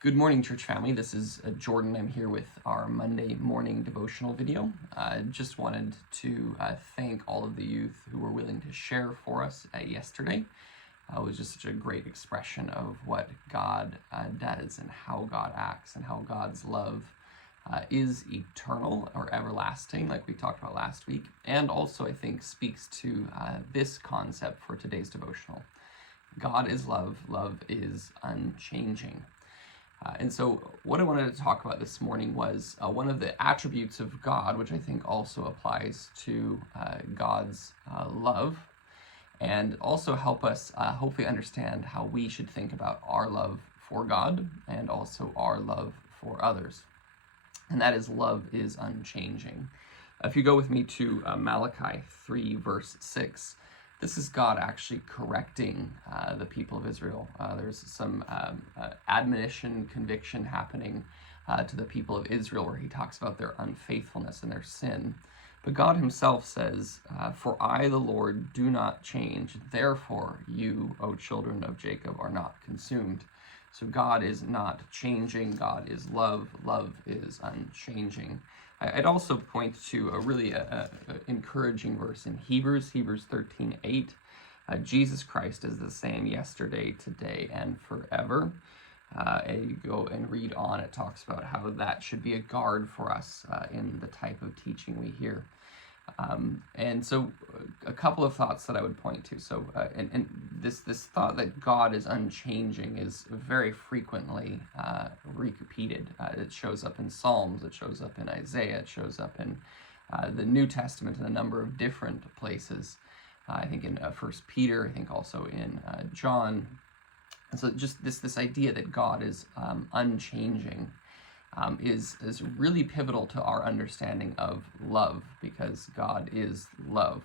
Good morning, church family. This is Jordan. I'm here with our Monday morning devotional video. I just wanted to thank all of the youth who were willing to share for us yesterday. It was just such a great expression of what God does and how God acts and how God's love is eternal or everlasting, like we talked about last week, and also I think speaks to this concept for today's devotional. God is love. Love is unchanging. And so what I wanted to talk about this morning was one of the attributes of God, which I think also applies to God's love, and also help us hopefully understand how we should think about our love for God and also our love for others. And that is, love is unchanging. If you go with me to Malachi 3, verse 6, this is God actually correcting the people of Israel. There's some admonition, conviction happening to the people of Israel where he talks about their unfaithfulness and their sin. But God himself says, "For I, the Lord, do not change. Therefore, you, O children of Jacob, are not consumed." So God is not changing. God is love. Love is unchanging. I'd also point to a really encouraging verse in Hebrews 13:8. Jesus Christ is the same yesterday, today, and forever. And you go and read on, it talks about how that should be a guard for us in the type of teaching we hear. And so a couple of thoughts that I would point to. So, and this thought that God is unchanging is very frequently repeated. It shows up in Psalms, it shows up in Isaiah, it shows up in the New Testament in a number of different places. I think in 1 Peter, I think also in John. And so just this idea that God is unchanging is really pivotal to our understanding of love, because God is love.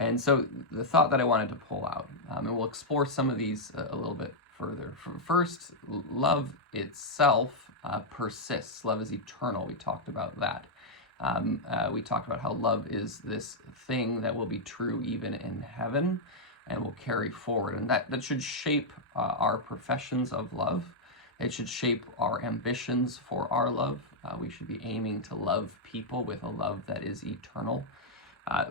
And so the thought that I wanted to pull out, and we'll explore some of these a little bit further. First, love itself persists. Love is eternal. We talked about that. We talked about how love is this thing that will be true even in heaven and will carry forward. And that should shape our professions of love. It should shape our ambitions for our love. We should be aiming to love people with a love that is eternal.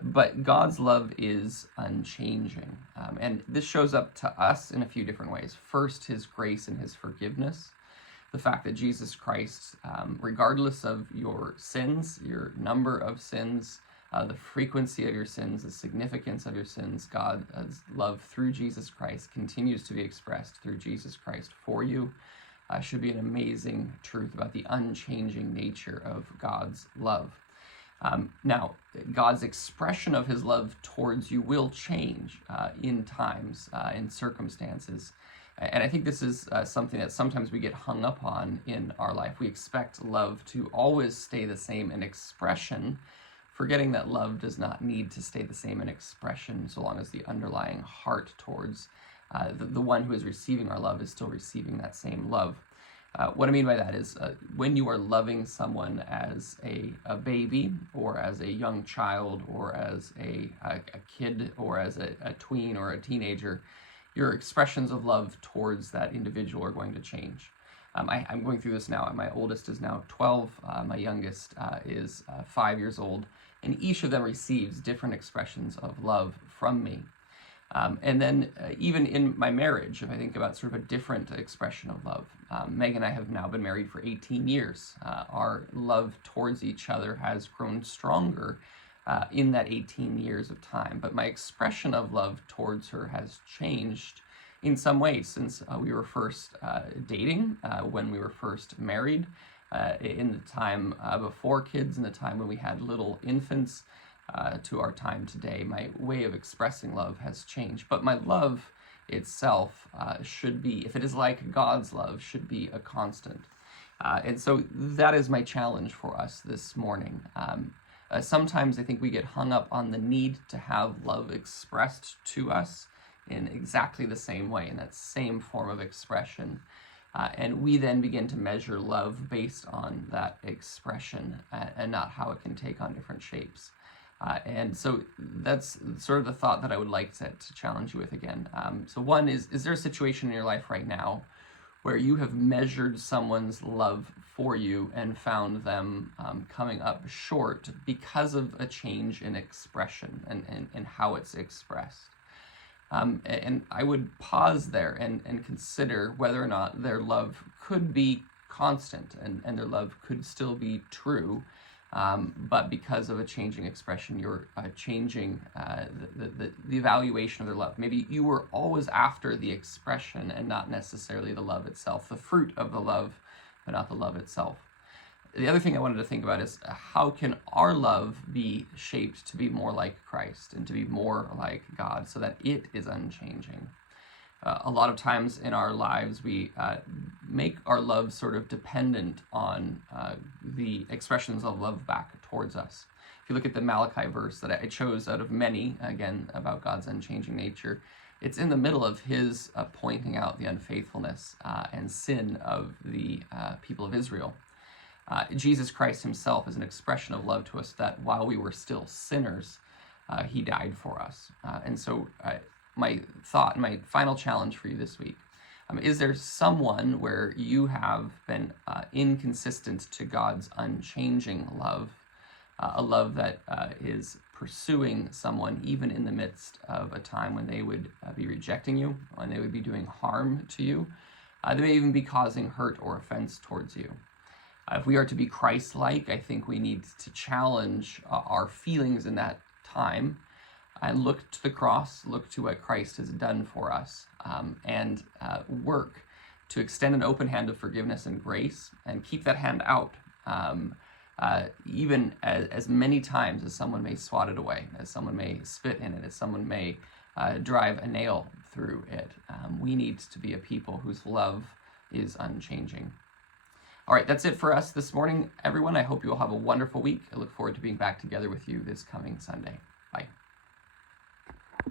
But God's love is unchanging. And this shows up to us in a few different ways. First, his grace and his forgiveness. The fact that Jesus Christ, regardless of your sins, your number of sins, the frequency of your sins, the significance of your sins, God's love through Jesus Christ continues to be expressed through Jesus Christ for you. Should be an amazing truth about the unchanging nature of God's love. Now, God's expression of his love towards you will change in times, in circumstances. And I think this is something that sometimes we get hung up on in our life. We expect love to always stay the same in expression, forgetting that love does not need to stay the same in expression so long as the underlying heart towards the one who is receiving our love is still receiving that same love. What I mean by that is when you are loving someone as a baby or as a young child or as a kid or as a tween or a teenager, your expressions of love towards that individual are going to change. I'm going through this now. My oldest is now 12. My youngest is 5 years old. And each of them receives different expressions of love from me. And then even in my marriage, if I think about sort of a different expression of love, Meg and I have now been married for 18 years. Our love towards each other has grown stronger in that 18 years of time. But my expression of love towards her has changed in some ways since we were first dating, when we were first married, in the time before kids, in the time when we had little infants, to our time today. My way of expressing love has changed, but my love itself should be, if it is like God's love, should be a constant. And so that is my challenge for us this morning. Sometimes I think we get hung up on the need to have love expressed to us in exactly the same way, in that same form of expression. And we then begin to measure love based on that expression and not how it can take on different shapes. And so that's sort of the thought that I would like to challenge you with again. So one is there a situation in your life right now where you have measured someone's love for you and found them coming up short because of a change in expression and how it's expressed. And I would pause there and consider whether or not their love could be constant and their love could still be true, but because of a changing expression, you're changing the evaluation of their love. Maybe you were always after the expression and not necessarily the love itself, the fruit of the love, but not the love itself. The other thing I wanted to think about is how can our love be shaped to be more like Christ and to be more like God so that it is unchanging? A lot of times in our lives, we make our love sort of dependent on the expressions of love back towards us. If you look at the Malachi verse that I chose out of many, again, about God's unchanging nature, it's in the middle of his pointing out the unfaithfulness and sin of the people of Israel. Jesus Christ himself is an expression of love to us that while we were still sinners, he died for us. And so my thought, my final challenge for you this week, is there someone where you have been inconsistent to God's unchanging love, a love that is pursuing someone even in the midst of a time when they would be rejecting you, when they would be doing harm to you, they may even be causing hurt or offense towards you. If we are to be Christ-like, I think we need to challenge our feelings in that time and look to the cross, look to what Christ has done for us, and work to extend an open hand of forgiveness and grace and keep that hand out, even as many times as someone may swat it away, as someone may spit in it, as someone may drive a nail through it. We need to be a people whose love is unchanging. All right, that's it for us this morning, everyone. I hope you all have a wonderful week. I look forward to being back together with you this coming Sunday. Bye.